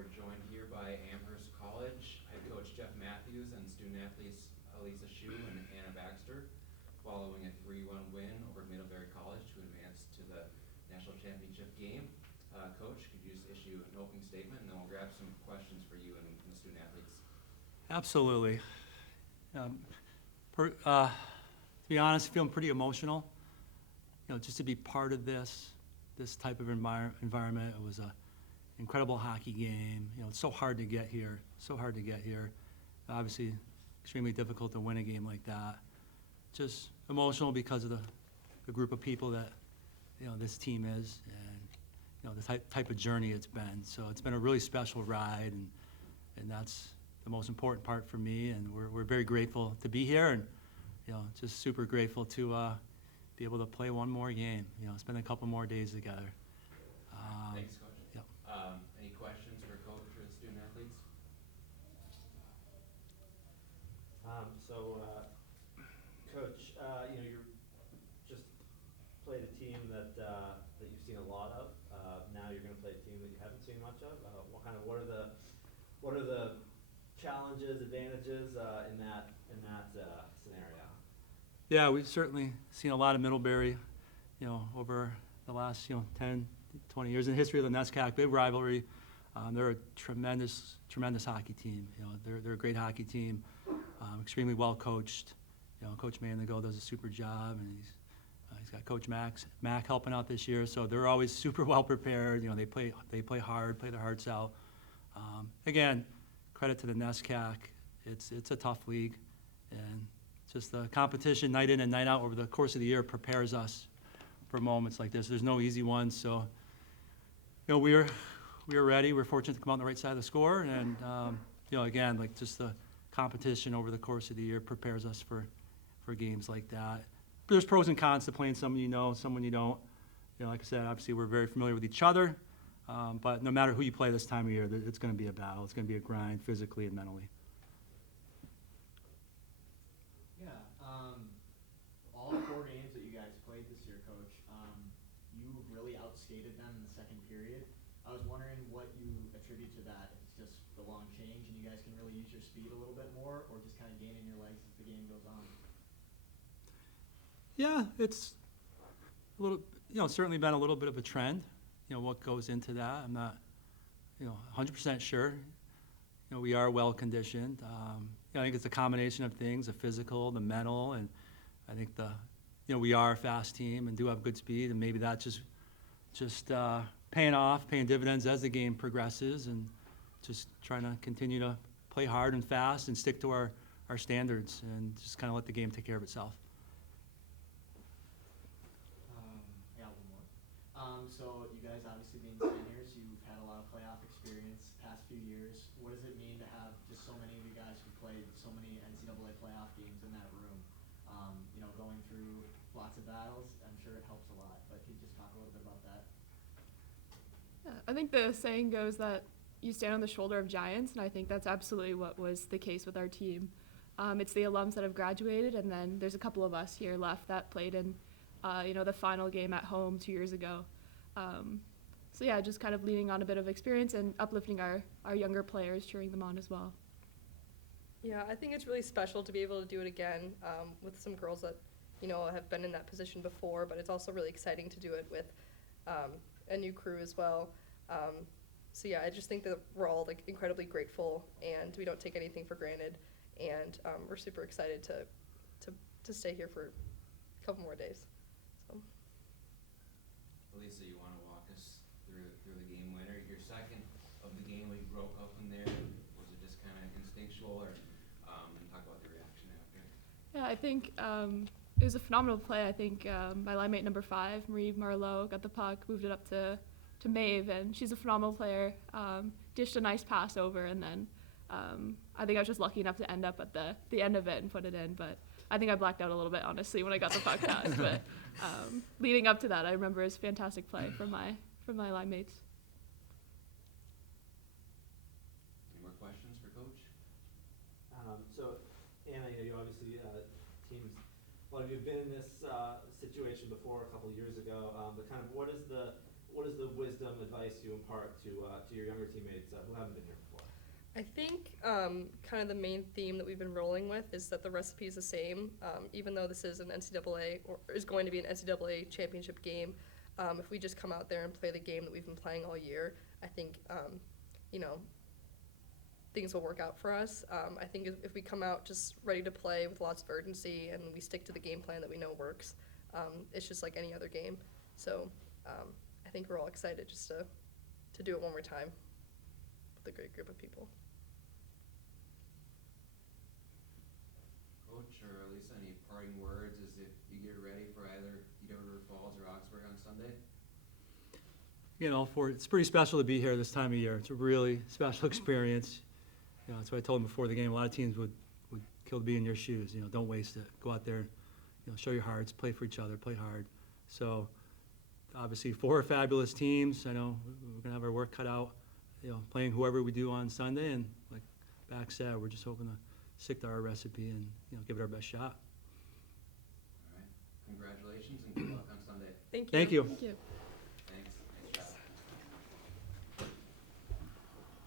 we're joined here by Amherst College head coach Jeff Matthews and student athletes Elisa Shue and Anna Baxter, following a 3-1 win over Middlebury College to advance to the national championship game. Coach, could you just issue an opening statement, and then we'll grab some questions for you and the student athletes. Absolutely. To be honest, feeling pretty emotional. Just to be part of this type of environment. It was an incredible hockey game. It's so hard to get here. Obviously, extremely difficult to win a game like that. Just emotional because of the group of people that this team is, and the type of journey it's been. So it's been a really special ride, and that's the most important part for me. And we're very grateful to be here, and just super grateful to be able to play one more game. Spend a couple more days together. Thanks, Coach. Yep. Any questions for Coach or the student athletes? Coach, you're just played a team that you've seen a lot of. Now you're going to play a team that you haven't seen much of. What are the challenges, advantages in that scenario? Yeah, we've certainly seen a lot of Middlebury, over the last 10, 20 years in the history of the NESCAC. Big rivalry. They're a tremendous hockey team. They're a great hockey team, extremely well coached. Coach Mandego does a super job, and he's got Coach Mac helping out this year. So they're always super well prepared. They play hard, play their hearts out. Again, credit to the NESCAC. It's a tough league, and just the competition night in and night out over the course of the year prepares us for moments like this. There's no easy ones, so we are ready. We're fortunate to come out on the right side of the score, and again, just the competition over the course of the year prepares us for games like that. But there's pros and cons to playing someone you know, someone you don't. Like I said, obviously we're very familiar with each other, but no matter who you play this time of year, it's going to be a battle. It's going to be a grind physically and mentally. All 4 games that you guys played this year, Coach, you really outskated them in the second period. I was wondering what you attribute to that. If it's just the long change and you guys can really use your speed a little bit more, or just kind of gaining your legs as the game goes on? Yeah, it's a little, certainly been a little bit of a trend. What goes into that, I'm not, 100% sure. We are well conditioned. I think it's a combination of things: the physical, the mental, and I think we are a fast team and do have good speed, and maybe that's just paying dividends as the game progresses, and just trying to continue to play hard and fast and stick to our standards, and just kind of let the game take care of itself. I got one more. So you guys obviously being seniors, you've had a lot of playoff experience past few years. What does it mean to have just so many of you guys who played so many NCAA playoff games in that room? Going through lots of battles, I'm sure it helps a lot. But can you just talk a little bit about that? Yeah, I think the saying goes that you stand on the shoulder of giants, and I think that's absolutely what was the case with our team. It's the alums that have graduated, and then there's a couple of us here left that played in, the final game at home 2 years ago. So yeah, just kind of leaning on a bit of experience and uplifting our younger players, cheering them on as well. Yeah, I think it's really special to be able to do it again with some girls that, have been in that position before, but it's also really exciting to do it with a new crew as well. So yeah, I just think that we're all incredibly grateful, and we don't take anything for granted, and we're super excited to stay here for a couple more days. So. Elisa, you want to walk us through the game winner? Your second of the game, we broke up in there. Was it just kind of instinctual, or and talk about the reaction after? Yeah, I think it was a phenomenal play. I think my line mate number 5, Marie Marlowe, got the puck, moved it up to Maeve, and she's a phenomenal player. Dished a nice pass over, and then I think I was just lucky enough to end up at the end of it and put it in. But I think I blacked out a little bit, honestly, when I got the puck pass. But leading up to that, I remember it was a fantastic play from my line mates. Any more questions for Coach? So, Anna, you obviously teams. A lot of you have been in this situation before a couple of years ago. But kind of what what is the wisdom, advice you impart to your younger teammates who haven't been here before? I think kind of the main theme that we've been rolling with is that the recipe is the same, even though this is an NCAA or is going to be an NCAA championship game. If we just come out there and play the game that we've been playing all year, I think things will work out for us. I think if we come out just ready to play with lots of urgency and we stick to the game plan that we know works, it's just like any other game. So I think we're all excited just to do it one more time with a great group of people. Coach, or at least any parting words as if you get ready for either River Falls or Augsburg on Sunday? It's pretty special to be here this time of year. It's a really special experience. That's what I told them before the game. A lot of teams would kill to be in your shoes. Don't waste it. Go out there, show your hearts, play for each other, play hard. So, obviously, 4 fabulous teams. I know we're gonna have our work cut out. Playing whoever we do on Sunday, and like Back said, we're just hoping to stick to our recipe and give it our best shot. All right. Congratulations and good luck on Sunday. Thank you. Thank you. Thank you.